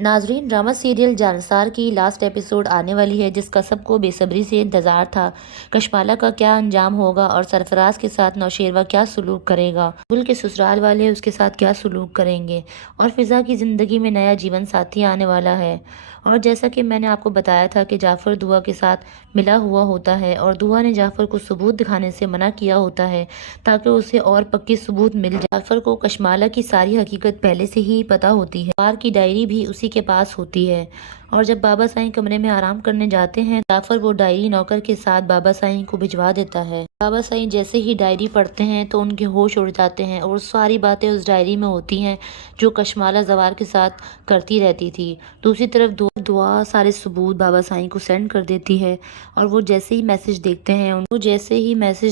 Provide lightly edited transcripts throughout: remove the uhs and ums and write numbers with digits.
ناظرین، drama serial جانسار کی last episode آنے والی ہے، جس کا سب کو بے صبری سے انتظار تھا۔ کشمالہ کا کیا انجام ہوگا اور سرفراز کے ساتھ نوشیروہ کیا سلوک کرے گا، گل کے سسرال والے اس کے ساتھ کیا سلوک کریں گے، اور فضا کی زندگی میں نیا جیون ساتھی آنے والا ہے۔ اور جیسا کہ میں نے آپ کو بتایا تھا کہ جعفر دعا کے ساتھ ملا ہوا ہوتا ہے اور دعا نے جعفر کو ثبوت دکھانے سے منع کیا ہوتا ہے تاکہ اسے اور پکی ثبوت مل جائے۔ جعفر کو کشمالہ کی ساری حقیقت پہلے سے ہی پتہ ہوتی ہے، پار کی ڈائری بھی اسی کے پاس ہوتی ہے، اور جب بابا سائیں کمرے میں آرام کرنے جاتے ہیں جعفر وہ ڈائری نوکر کے ساتھ بابا سائیں کو بھجوا دیتا ہے۔ بابا سائیں جیسے ہی ڈائری پڑھتے ہیں تو ان کے ہوش اڑ جاتے ہیں اور ساری باتیں اس ڈائری میں ہوتی ہیں جو کشمالہ زوار کے ساتھ کرتی رہتی تھی۔ دوسری طرف دعا سارے ثبوت بابا سائیں کو سینڈ کر دیتی ہے، اور وہ جیسے ہی میسج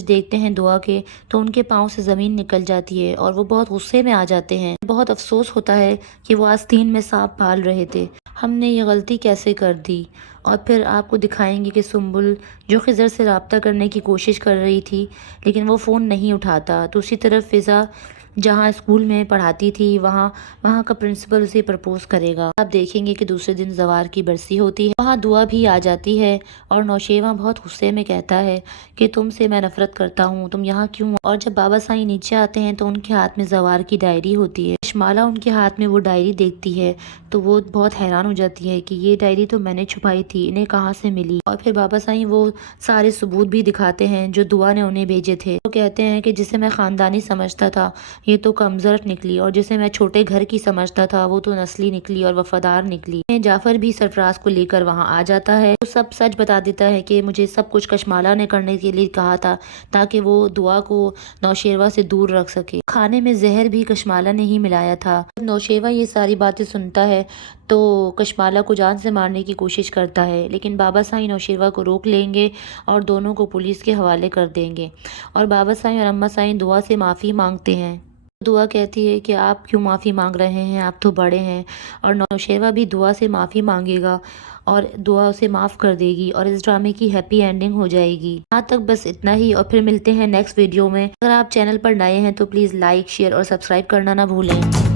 دیکھتے ہیں دعا کے تو ان کے پاؤں سے زمین نکل جاتی ہے اور وہ بہت غصے میں آ جاتے ہیں۔ بہت افسوس ہوتا ہے کہ وہ آستین میں سانپ پال رہے تھے، ہم نے یہ غلطی کیسے کر دی۔ اور پھر آپ کو دکھائیں گے کہ سنبل جو خضر سے رابطہ کرنے کی کوشش کر رہی تھی لیکن وہ فون نہیں اٹھاتا۔ دوسری طرف فضا جہاں اسکول میں پڑھاتی تھی وہاں کا پرنسپل اسے پرپوز کرے گا۔ آپ دیکھیں گے کہ دوسرے دن زوار کی برسی ہوتی ہے، وہاں دعا بھی آ جاتی ہے اور نوشیروہ بہت غصے میں کہتا ہے کہ تم سے میں نفرت کرتا ہوں، تم یہاں کیوں؟ اور جب بابا سائیں نیچے آتے ہیں تو ان کے ہاتھ میں زوار کی ڈائری ہوتی ہے۔ کشمالہ ان کے ہاتھ میں وہ ڈائری دیکھتی ہے تو وہ بہت حیران ہو جاتی ہے کہ یہ ڈائری تو میں نے چھپائی تھی، انہیں کہاں سے ملی؟ اور پھر بابا سائیں وہ سارے ثبوت بھی دکھاتے ہیں جو دعا نے انہیں بھیجے تھے۔ وہ کہتے ہیں کہ جسے میں خاندانی سمجھتا تھا یہ تو کمزرٹ نکلی، اور جسے میں چھوٹے گھر کی سمجھتا تھا وہ تو نسلی نکلی اور وفادار نکلی۔ جعفر بھی سرفراز کو لے کر وہاں آ جاتا ہے، وہ سب سچ بتا دیتا ہے کہ مجھے سب کچھ کشمالہ نے کرنے کے لیے کہا تھا تاکہ وہ دعا کو نوشیروہ سے دور رکھ سکے۔ کھانے میں زہر بھی کشمالہ نے ہی ملایا تھا۔ جب نوشیروہ یہ ساری باتیں سنتا ہے تو کشمالہ کو جان سے مارنے کی کوشش کرتا ہے، لیکن بابا سائیں نوشیروہ کو روک لیں گے اور دونوں کو پولیس کے حوالے کر دیں گے، اور بابا سائیں اور اماں سائیں دعا سے معافی مانگتے ہیں۔ دعا کہتی ہے کہ آپ کیوں معافی مانگ رہے ہیں، آپ تو بڑے ہیں، اور نوشیروہ بھی دعا سے معافی مانگے گا اور دعا اسے معاف کر دے گی اور اس ڈرامے کی ہیپی اینڈنگ ہو جائے گی۔ یہاں تک بس اتنا ہی، اور پھر ملتے ہیں نیکسٹ ویڈیو میں۔ اگر آپ چینل پر نئے ہیں تو پلیز لائک، شیئر اور سبسکرائب کرنا نہ بھولیں۔